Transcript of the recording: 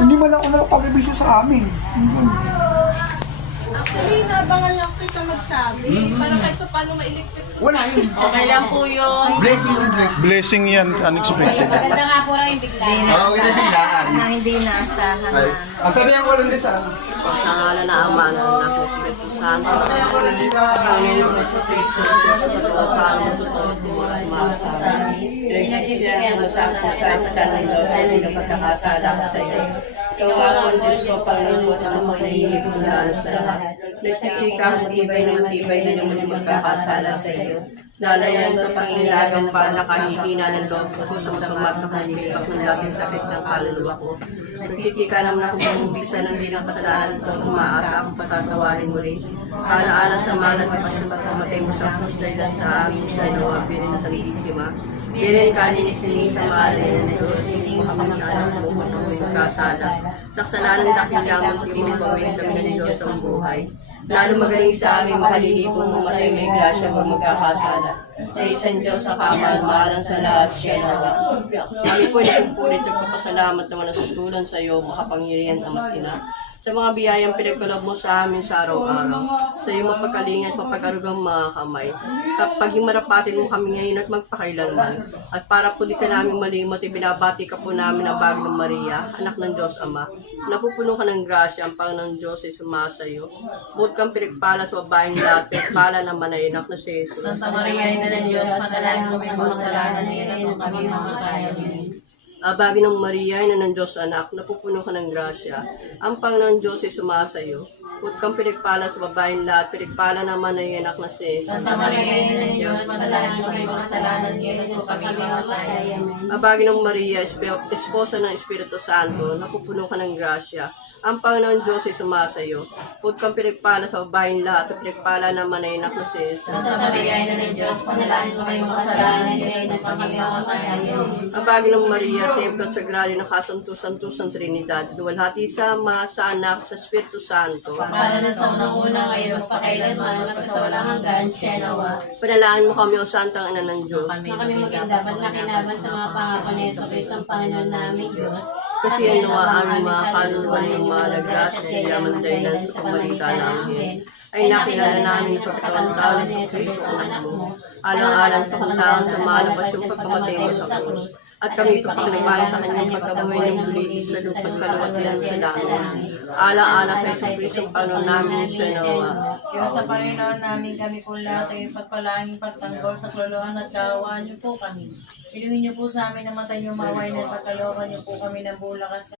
Hindi man ako nakapag-revision sa amin. Actually, nabangan lang kita magsabi. Para kahit pa paano mailigpit ko Wala yun. Okay lang po yun. Blessing and blessing. Blessing yan, unexpected. Maganda nga po lang yung biglaan. Oo, kita biglaan. Na hindi naasahan Ay, na. sabihan ko lang din sa Sa ngalan na Ama ng Anak ng Espiritu Santo. Panginoon sa Kristo, pagpapalo mo ito sa amin. Pinagsisigyan mo sa akin sa kanan Lord, hindi na pagkakasala ko sa iyo. Ikaw nga po ang Diyos ko, Panginoon ko, ang mga inihilig ko na sa lahat. Nagtitika ang tibay na matibay na hindi mo magkakasala sa iyo. Lalayan sa panginilagang pa na kahihina ng loob sa pusong sumat na panibigak ng dating sakit ng kaluluwa ko. Nagtitika naman ako ng umpisa ng di ng kasalanan ko, umaasa akong patatawarin mo rin. Alaala sa malat at pagkamatay mo sa krus dahil sa amin sa inawa, birin na Santísima. Birin ka ninis-ninis sa mahalay na Diyos, hindi mo kakamasala mo kung ako'y kasala. Sa kasalanan daking gamang tinipawin kami na Diyos ang buhay. Lalo magaling sa amin, makalilipong mamatay may grasya o magkakasala. Sa isang Diyos sa kamal-mahalan sa lahat siya nawa. Kami po nagpupulit at papasalamat naman na sutulan sa iyo, makapangyarihan Ama't Ina. Sa mga biyayang pinagkaloob mo sa amin sa araw-araw, sa iyo mapagkalinga at mapag-arugang mga kamay. Kapag himarapatin mo kami ngayon at magpakailanman, at para po di ka namin malimot, ibinabati ka po namin ang Bagong Maria, anak ng Diyos Ama. Napupuno ka ng grasya, ang Panginoon Diyos ay sumasayo. Bukod kang pinagpala sa babaeng lahat, pinagpala naman ay anak na si Jesus. Santa Maria, Ina ng Diyos, panalangin kami ang kasalanan ngayon at kami mamatay. Abagi ng Maria, Ina ng Diyos Anak, napupuno ka ng grasya. Ang Panginoon Diyos ay sumasayo. Bukod kang pinagpala sa babaeng lahat, pinagpala naman ay anak na si Jesus. Santa Maria, Ina ng Diyos, panalangin kami ang kasalanan ngayon at kami mamatay. Abagi ng Maria, esposa ng Espiritu Santo, napupuno ka ng grasya. Ang Panginoon Diyos ay sumasayo. Bukod kang pinagpala sa babaeng lahat, at pinagpala naman ay anak na si Jesus. Santa Maria, Ina ng Diyos, panalangin kami ang kasalanan ngayon at kami mamatay. Abagi ng Maria, Templo at Sagrado ng Kasanto-Santosang Trinidad, duwalhati sa Ama, sa Anak, sa Espiritu Santo. Para na sa unang-una ngayon, pakailanman at sa walang hanggan, siya nawa. Panalangin mo kami, O Santang Ina ng Diyos. Na kami maging dapat nakinaban sa mga pangako ni Yesu Cristo ang Panginoon namin Diyos. Kasi ano ang aming mga kaluluwa ng mga lagrasya, yaman dahilan sa pamalita namin. Ay nakilala namin yung pagkatawan ni Jesus Cristo ang anak mo. Alang-alang sa kuntahan sa malapas yung pagkamatay mo sa krus. At kami kapagnabahan sa kanyang pagkabuhay ng bulitis sa lupa't kaluwatian sa langit. Alang-alang kay Jesus Cristo ang Panginoon namin siya nawa. Diyos sa Panginoon namin kami po lahat ay pagpalangin pagtanggol sa kluluhan at kaawaan niyo po kami. Iluhin niyo po sa amin na mata niyo maway na pagkalooban niyo po kami ng bulakas